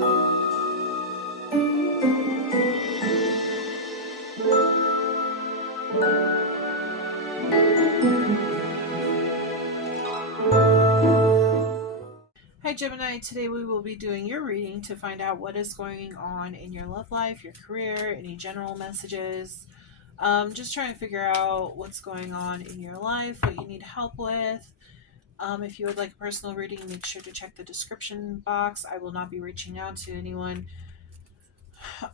Hi Gemini, today we will be doing your reading to find out what is going on in your love life, your career, any general messages. Just trying to figure out what's going on in your life, what you need help with. If you would like a personal reading, make sure to check the description box. I will not be reaching out to anyone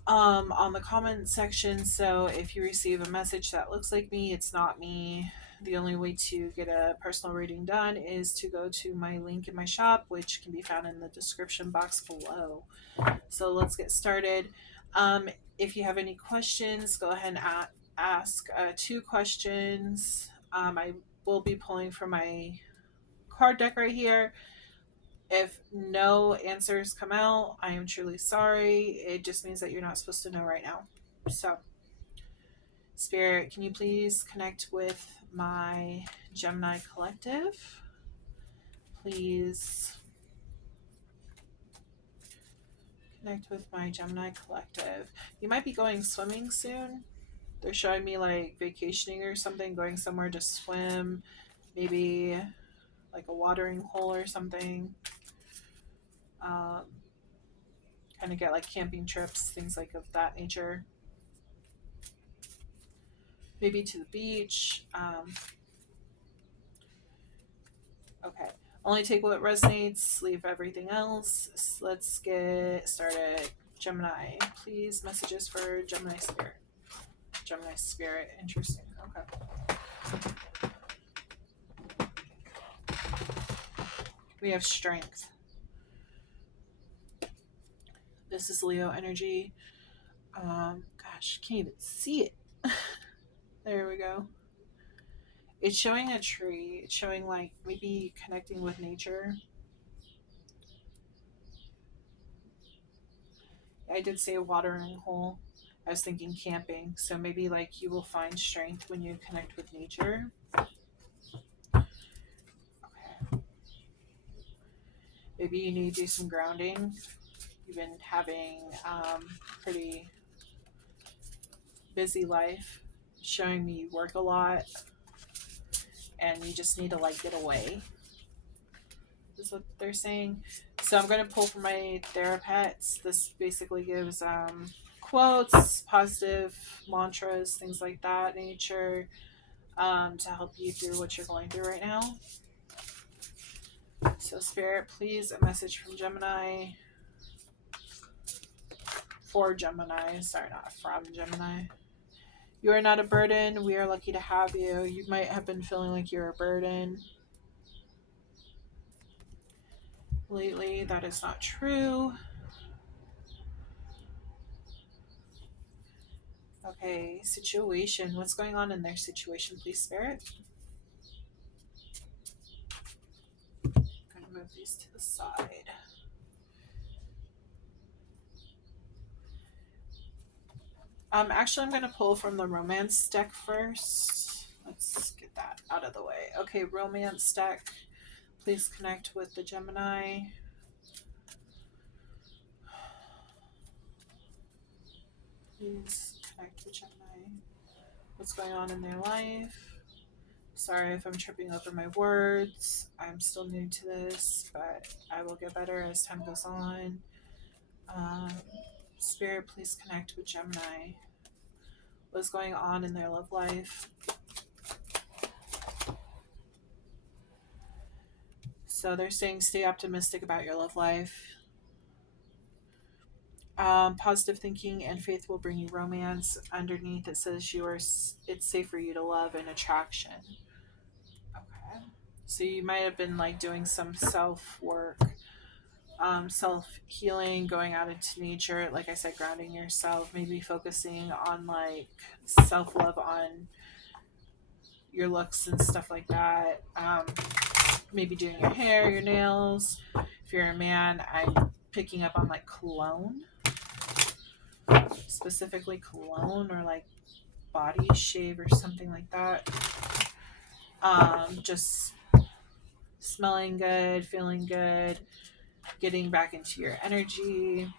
on the comment section, so if you receive a message that looks like me, it's not me. The only way to get a personal reading done is to go to my link in my shop, which can be found in the description box below. So let's get started. If you have any questions, go ahead and ask 2 questions. I will be pulling from my card deck right here. If no answers come out, I am truly sorry. It just means that you're not supposed to know right now. So, Spirit, can you please connect with my Gemini collective? Please connect with my Gemini collective. You might be going swimming soon. They're showing me like vacationing or something, going somewhere to swim, maybe like a watering hole or something. Kind of get like camping trips, things like of that nature. Maybe to the beach. Okay. Only take what resonates, leave everything else. Let's get started. Gemini, please, messages for Gemini Spirit. Gemini Spirit, interesting. Okay. We have strength. This is Leo energy. Gosh, can't even see it. There we go. It's showing a tree. It's showing like maybe connecting with nature. I did say a watering hole. I was thinking camping. So maybe like you will find strength when you connect with nature. Okay. Maybe you need to do some grounding. You've been having pretty busy life, showing me you work a lot and you just need to like get away, is what they're saying. So I'm going to pull from my therapests. This basically gives quotes, positive mantras, things like that nature, to help you through what you're going through right now. So Spirit, please, a message from Gemini for Gemini. Sorry, not from Gemini. You are not a burden. We are lucky to have you. You might have been feeling like you're a burden lately. That is not true. Okay, situation. What's going on in their situation, please, Spirit? I'm going to move these to the side. Actually, I'm going to pull from the romance deck first. Let's get that out of the way. Okay, romance deck. Please connect with the Gemini. Please connect with Gemini. What's going on in their life? Sorry if I'm tripping over my words. I'm still new to this, but I will get better as time goes on. Spirit, please connect with Gemini. What's going on in their love life? So they're saying stay optimistic about your love life. Positive thinking and faith will bring you romance. Underneath it says it's safe for you to love and attraction. Okay. So you might have been like doing some self work, self healing, going out into nature. Like I said, grounding yourself, maybe focusing on like self love on your looks and stuff like that. Maybe doing your hair, your nails. If you're a man, I'm picking up on like cologne, specifically cologne or like body shave or something like that. Just smelling good, feeling good. getting back into your energy.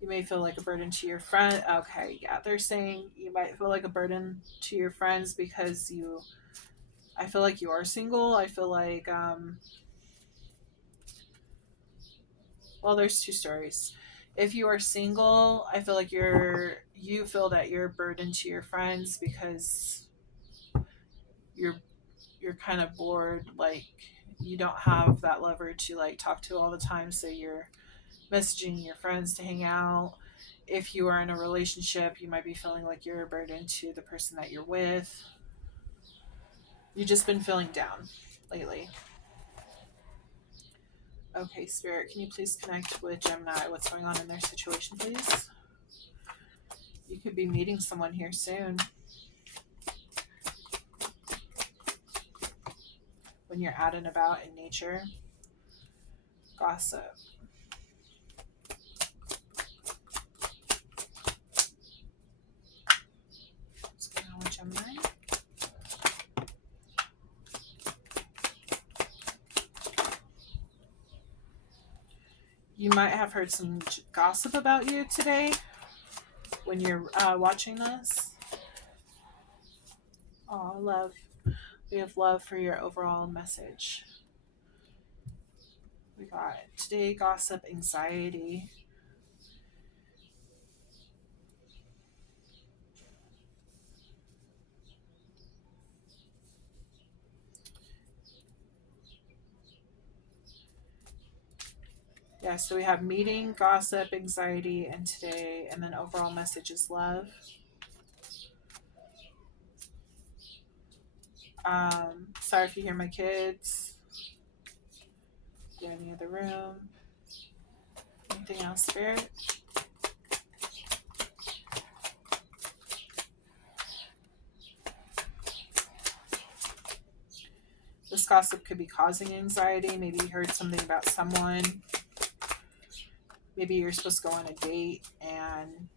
You may feel like a burden to your friend. Okay, yeah, they're saying you might feel like a burden to your friends because I feel like you are single. I feel like, well, there's two stories. If you are single, I feel like you feel that you're a burden to your friends because you're you're kind of bored, like you don't have that lover to like talk to all the time, so you're messaging your friends to hang out. If you are in a relationship, you might be feeling like you're a burden to the person that you're with. You've just been feeling down lately. Okay, Spirit, can you please connect with Gemini? What's going on in their situation, please? You could be meeting someone here soon. When you're out and about in nature. Gossip. What's going on with Gemini? You might have heard some gossip about you today when you're watching this. Oh, love. We have love for your overall message. We got today gossip, anxiety. Yeah, so we have meeting, gossip, anxiety, and today, and then overall message is love. Sorry if you hear my kids. Get in the other room. Anything else, Spirit? This gossip could be causing anxiety. Maybe you heard something about someone. Maybe you're supposed to go on a date and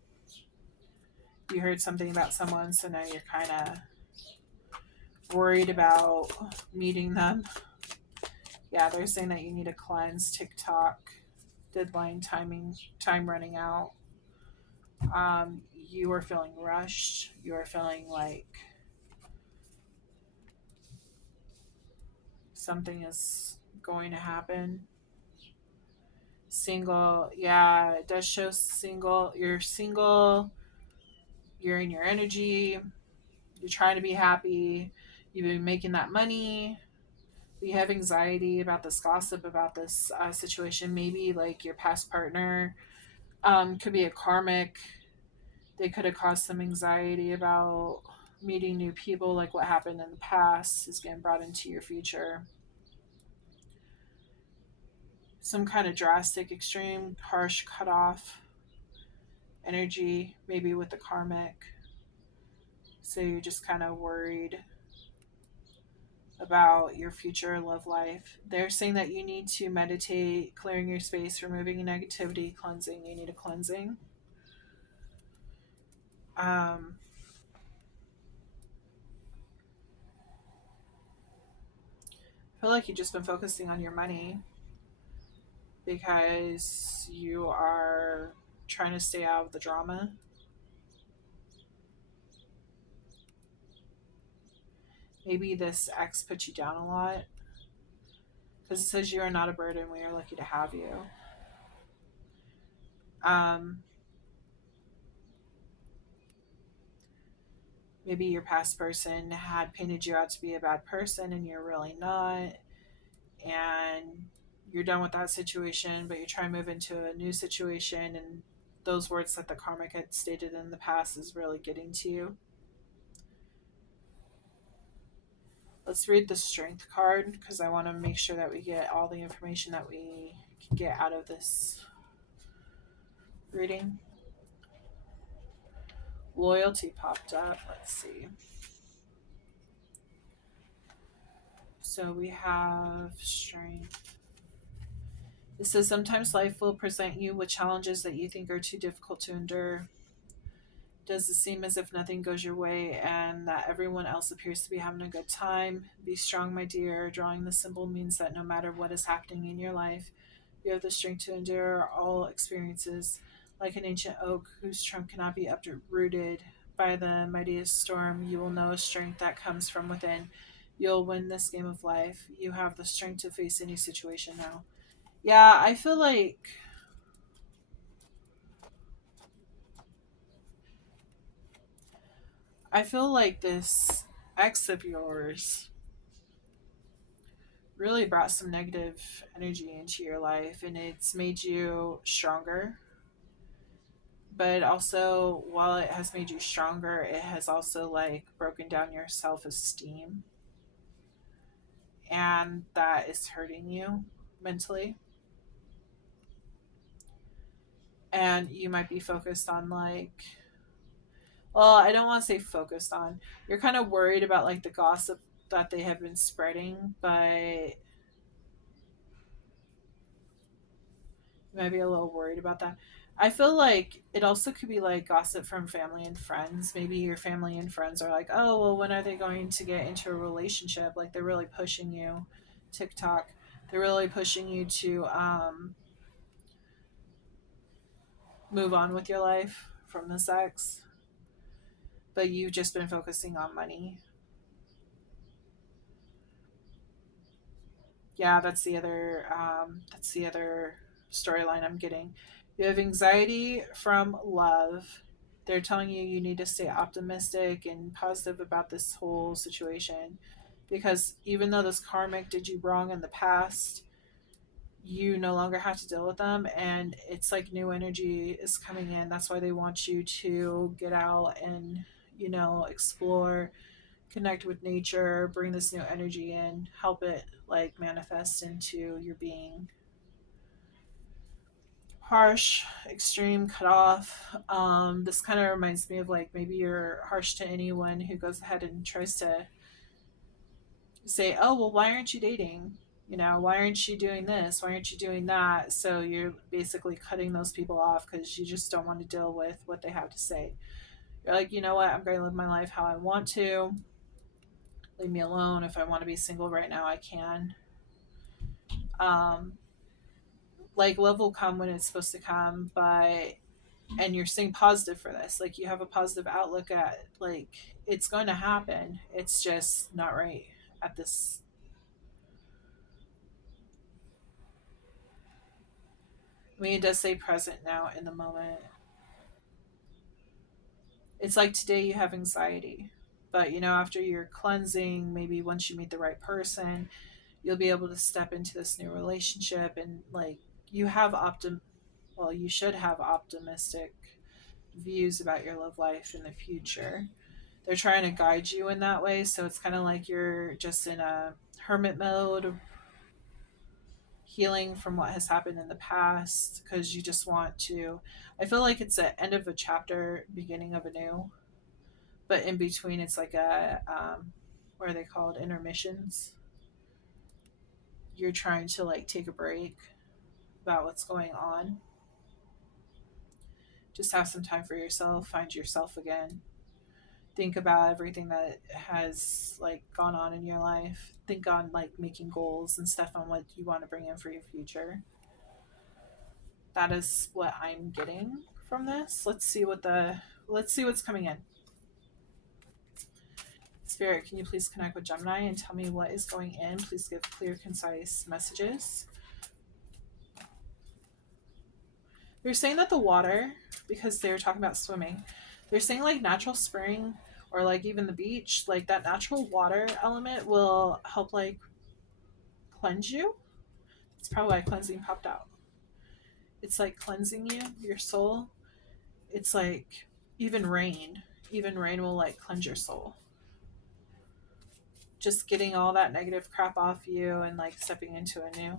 you heard something about someone, so now you're kind of worried about meeting them. Yeah, they're saying that you need to cleanse TikTok, deadline time running out. You are feeling rushed. You are feeling like something is going to happen. Single, yeah, it does show single. You're single. You're in your energy. You're trying to be happy. You've been making that money. You have anxiety about this gossip, about this situation. Maybe like your past partner could be a karmic. They could have caused some anxiety about meeting new people, like what happened in the past is getting brought into your future. Some kind of drastic, extreme, harsh cutoff energy, maybe with the karmic. So you're just kind of worried about your future love life. They're saying that you need to meditate, clearing your space, removing negativity, cleansing. You need a cleansing. Um, I feel like you've just been focusing on your money because you are trying to stay out of the drama. Maybe this ex put you down a lot because it says you are not a burden. We are lucky to have you. Um, Maybe your past person had painted you out to be a bad person and you're really not. And you're done with that situation, but you're trying to move into a new situation. And those words that the karmic had stated in the past is really getting to you. Let's read the strength card because I want to make sure that we get all the information that we can get out of this reading. Loyalty popped up. Let's see. So we have strength. It says sometimes life will present you with challenges that you think are too difficult to endure. Does it seem as if nothing goes your way and that everyone else appears to be having a good time? Be strong, my dear. Drawing the symbol means that no matter what is happening in your life, you have the strength to endure all experiences. Like an ancient oak whose trunk cannot be uprooted by the mightiest storm, you will know a strength that comes from within. You'll win this game of life. You have the strength to face any situation now. Yeah, I feel like this ex of yours really brought some negative energy into your life and it's made you stronger. But also, while it has made you stronger, it has also like broken down your self esteem, and that is hurting you mentally. And you might be focused on like, well, I don't want to say focused on, you're kind of worried about like the gossip that they have been spreading, but you might be a little worried about that. I feel like it also could be like gossip from family and friends. Maybe your family and friends are like, oh, well, when are they going to get into a relationship? Like they're really pushing you, TikTok. They're really pushing you to move on with your life from the sex, but you've just been focusing on money. Yeah, that's the other storyline I'm getting. You have anxiety from love. They're telling you you need to stay optimistic and positive about this whole situation because even though this karmic did you wrong in the past, you no longer have to deal with them and it's like new energy is coming in. That's why they want you to get out and, explore, connect with nature, bring this new energy in, help it like manifest into your being. Harsh, extreme, cut off. This kind of reminds me of like maybe you're harsh to anyone who goes ahead and tries to say, oh, well, why aren't you dating? Why aren't you doing this? Why aren't you doing that? So you're basically cutting those people off because you just don't want to deal with what they have to say. You're like, you know what? I'm going to live my life how I want to. Leave me alone. If I want to be single right now, I can. Um, like love will come when it's supposed to come, but and you're staying positive for this. Like you have a positive outlook at like it's going to happen. It's just not right at this. I mean, it does say present now in the moment. It's like today you have anxiety, but after your cleansing, maybe once you meet the right person, you'll be able to step into this new relationship and like you have well, you should have optimistic views about your love life in the future. They're trying to guide you in that way, so it's kind of like you're just in a hermit mode, healing from what has happened in the past because you just want to. I feel like it's the end of a chapter, beginning of a new, but in between it's like a what are they called, intermissions. You're trying to like take a break about what's going on, just have some time for yourself, find yourself again, think about everything that has like gone on in your life, think on like making goals and stuff on what you want to bring in for your future. That is what I'm getting from this. Let's see what's coming in. Spirit, can you please connect with Gemini and tell me what is going in? Please give clear, concise messages. They're saying that the water, because they're talking about swimming, they're saying like natural spring or like even the beach, like that natural water element will help like cleanse you. It's probably why cleansing popped out. It's like cleansing you, your soul. It's like even rain. Even rain will like cleanse your soul. Just getting all that negative crap off you and like stepping into a new.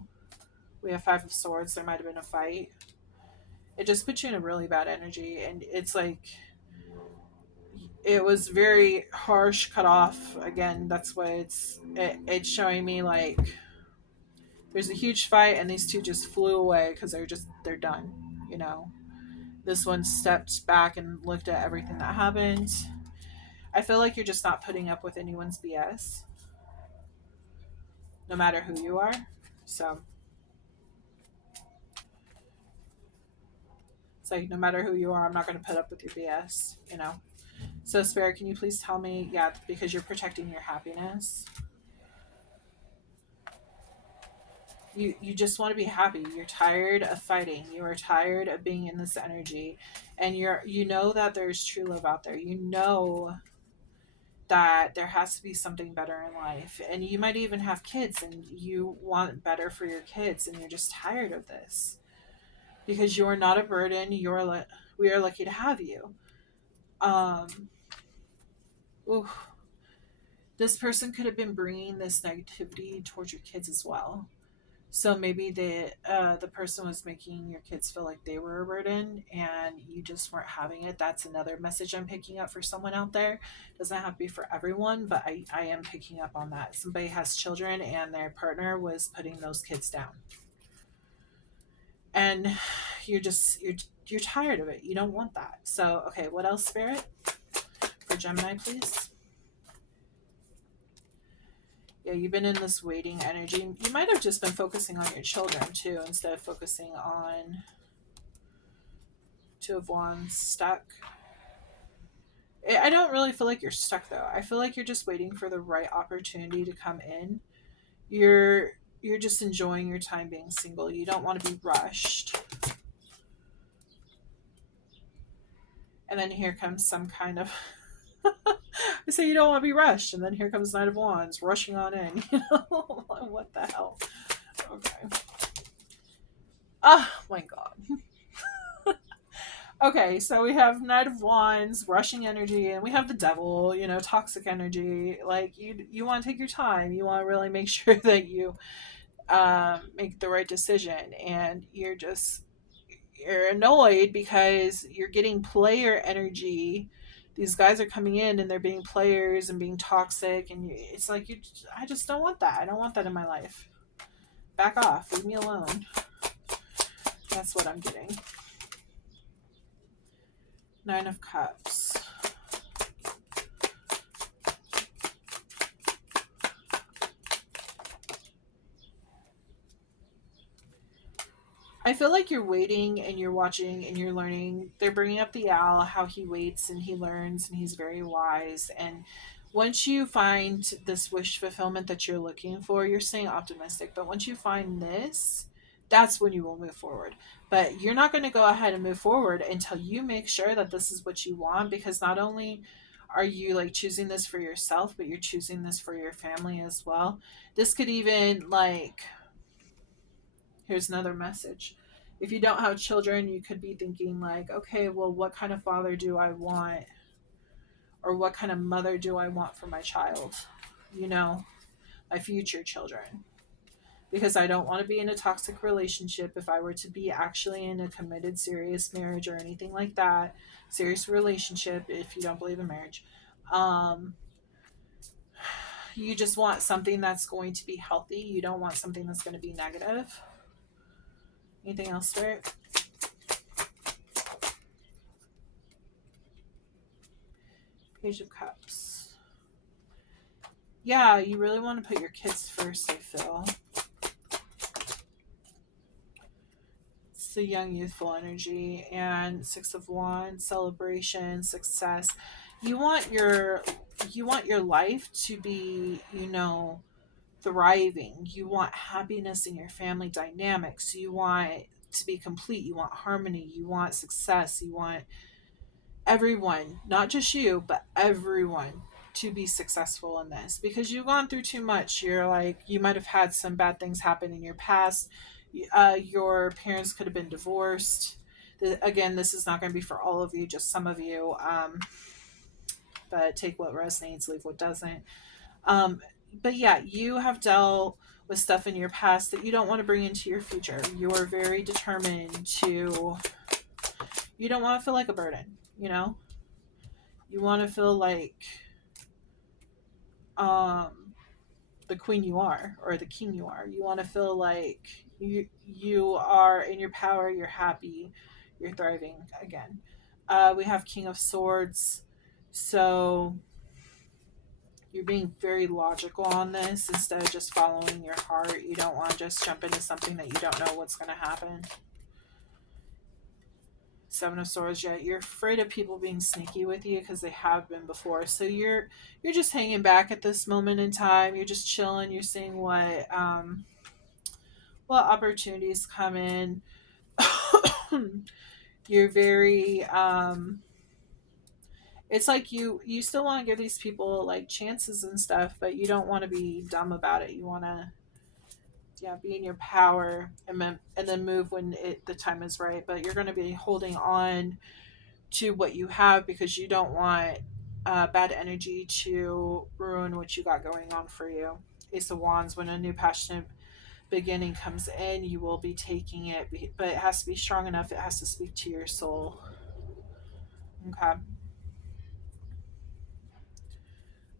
We have Five of Swords. There might have been a fight. It just puts you in a really bad energy, and it's like it was very harsh, cut off. Again, that's why it's showing me like there's a huge fight, and these two just flew away because they're done. You know, This one stepped back and looked at everything that happened. I feel like you're just not putting up with anyone's BS, no matter who you are. So it's like, no matter who you are, I'm not going to put up with your BS, you know? So, Spirit, can you please tell me, yeah, because you're protecting your happiness. You just want to be happy. You're tired of fighting. You are tired of being in this energy. And you know that there's true love out there. You know that there has to be something better in life. And you might even have kids and you want better for your kids and you're just tired of this. Because you're not a burden. We are lucky to have you. Um ooh, this person could have been bringing this negativity towards your kids as well. So maybe the person was making your kids feel like they were a burden and you just weren't having it. That's another message I'm picking up for someone out there. Doesn't have to be for everyone, but I am picking up on that. Somebody has children and their partner was putting those kids down. And you're tired of it. You don't want that. So okay, what else, Spirit? For Gemini, please. Yeah, you've been in this waiting energy. You might have just been focusing on your children too, instead of focusing on Two of Wands, stuck. I don't really feel like you're stuck though. I feel like you're just waiting for the right opportunity to come in. You're you're just enjoying your time being single. You don't want to be rushed. And then here comes some kind of I say you don't want to be rushed, and then here comes Knight of Wands rushing on in. You know, what the hell? Okay. Oh my god. Okay, so we have Knight of Wands, rushing energy, and we have the Devil, toxic energy. Like you want to take your time. You want to really make sure that you make the right decision, and you're annoyed because you're getting player energy. These guys are coming in and they're being players and being toxic, and it's like I just don't want that. I don't want that in my life. Back off. Leave me alone. That's what I'm getting. Nine of Cups. I feel like you're waiting and you're watching and you're learning. They're bringing up the owl, how he waits and he learns and he's very wise. And once you find this wish fulfillment that you're looking for, you're staying optimistic. But once you find this, that's when you will move forward. But you're not going to go ahead and move forward until you make sure that this is what you want, because not only are you like choosing this for yourself, but you're choosing this for your family as well. This could even like here's another message. If you don't have children, you could be thinking like, okay, well, what kind of father do I want, or what kind of mother do I want for my child, you know my future children, because I don't want to be in a toxic relationship. If I were to be actually in a committed serious marriage or anything like that, serious relationship, if you don't believe in marriage, um you just want something that's going to be healthy. You don't want something that's going to be negative. Anything else, Spirit? Page of Cups. Yeah, you really want to put your kids first, I feel. It's the young, youthful energy. And Six of Wands, celebration, success. You want your life to be, thriving. You want happiness in your family dynamics. You want to be complete. You want harmony. You want success. You want everyone, not just you, but everyone to be successful in this, because you've gone through too much. You're like, you might have had some bad things happen in your past. Your parents could have been divorced. Again, this is not going to be for all of you, just some of you. But take what resonates, leave what doesn't. Um, but yeah, you have dealt with stuff in your past that you don't want to bring into your future. You're very determined to, you don't want to feel like a burden, you want to feel like um the queen you are, or the king you are. You want to feel like you are in your power, you're happy, you're thriving again. We have King of Swords. So you're being very logical on this instead of just following your heart. You don't want to just jump into something that you don't know what's going to happen. Seven of Swords, yet you're afraid of people being sneaky with you because they have been before. So you're just hanging back at this moment in time. You're just chilling. You're seeing what opportunities come in. You're very it's like you still want to give these people like chances and stuff, but you don't want to be dumb about it. You want to, yeah, be in your power, and then move when the time is right. But you're going to be holding on to what you have because you don't want bad energy to ruin what you got going on for you. Ace of Wands, when a new passionate beginning comes in, you will be taking it, but it has to be strong enough. It has to speak to your soul. Okay.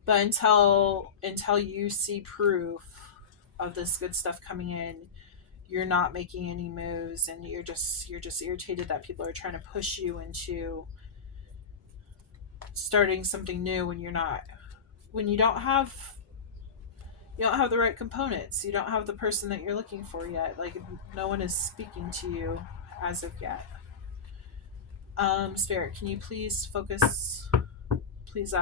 But until you see proof of this good stuff coming in, you're not making any moves, and you're just irritated that people are trying to push you into starting something new when you're not, when you don't have the right components. You don't have the person that you're looking for yet. Like, no one is speaking to you as of yet. Spirit, can you please focus, please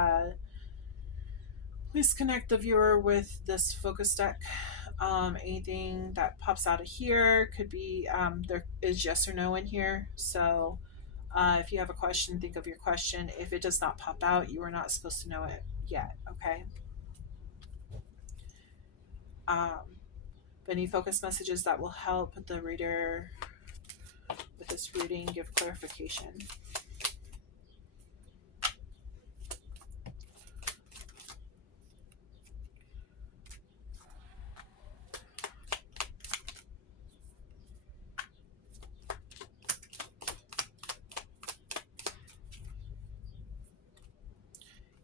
please connect the viewer with this focus deck. Anything that pops out of here could be, there is yes or no in here. So if you have a question, think of your question. If it does not pop out, you are not supposed to know it yet. Okay. Um, any focus messages that will help the reader with this reading, give clarification.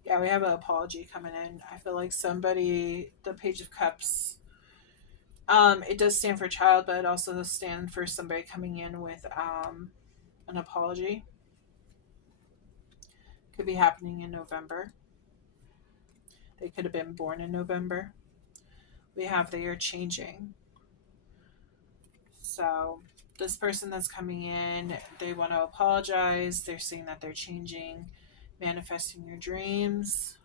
Yeah, we have an apology coming in. I feel like somebody, the Page of Cups, it does stand for child, but it also does stand for somebody coming in with an apology. Could be happening in November. They could have been born in November. We have they are changing. So this person that's coming in, they want to apologize. They're saying that they're changing, manifesting your dreams.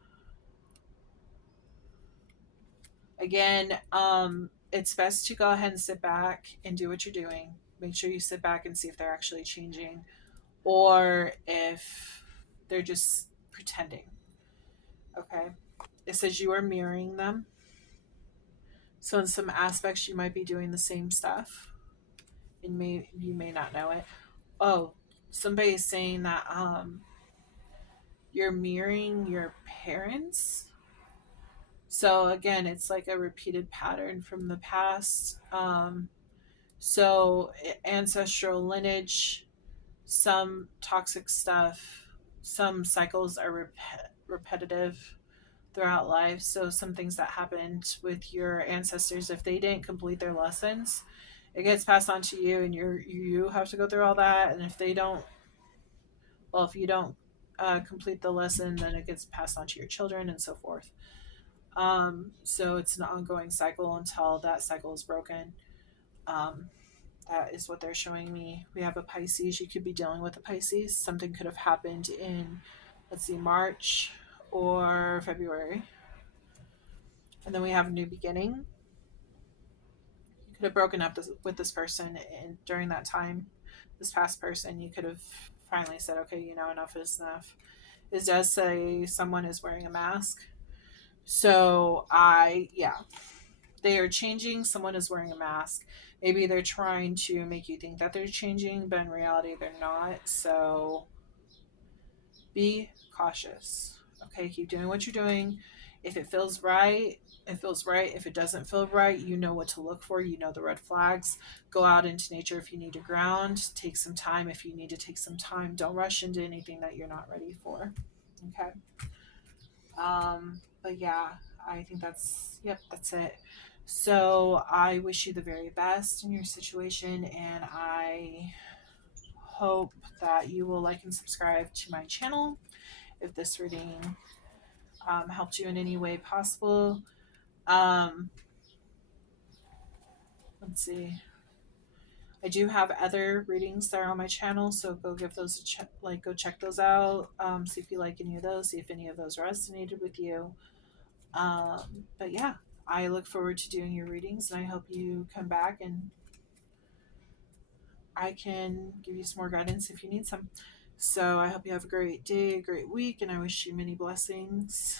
Again, it's best to go ahead and sit back and do what you're doing. Make sure you sit back and see if they're actually changing or if they're just pretending. Okay. It says you are mirroring them. So in some aspects you might be doing the same stuff. And you may not know it. Oh, somebody is saying that you're mirroring your parents. So again, it's like a repeated pattern from the past. So ancestral lineage, some toxic stuff, some cycles are repetitive throughout life. So some things that happened with your ancestors, if they didn't complete their lessons, it gets passed on to you, and you have to go through all that. And if they don't, well, if you don't complete the lesson, then it gets passed on to your children and so forth. So it's an ongoing cycle until that cycle is broken. Um, that is what they're showing me. We have a Pisces. You could be dealing with a Pisces. Something could have happened in, let's see, March or February. And then we have a new beginning. You could have broken up with this person, and during that time, this past person, you could have finally said, okay, enough is enough. It does say someone is wearing a mask. So yeah, they are changing. Someone is wearing a mask. Maybe they're trying to make you think that they're changing, but in reality, they're not. So be cautious. Okay, keep doing what you're doing. If it feels right, it feels right. If it doesn't feel right, you know what to look for. You know the red flags. Go out into nature if you need to ground. Take some time if you need to take some time. Don't rush into anything that you're not ready for. Okay. But yeah, I think that's it. So I wish you the very best in your situation, and I hope that you will like and subscribe to my channel if this reading helped you in any way possible. Um, let's see. I do have other readings that are on my channel, so go give those a check. Like, go check those out. See if you like any of those. See if any of those resonated with you. But yeah, I look forward to doing your readings, and I hope you come back and I can give you some more guidance if you need some. So I hope you have a great day, a great week, and I wish you many blessings.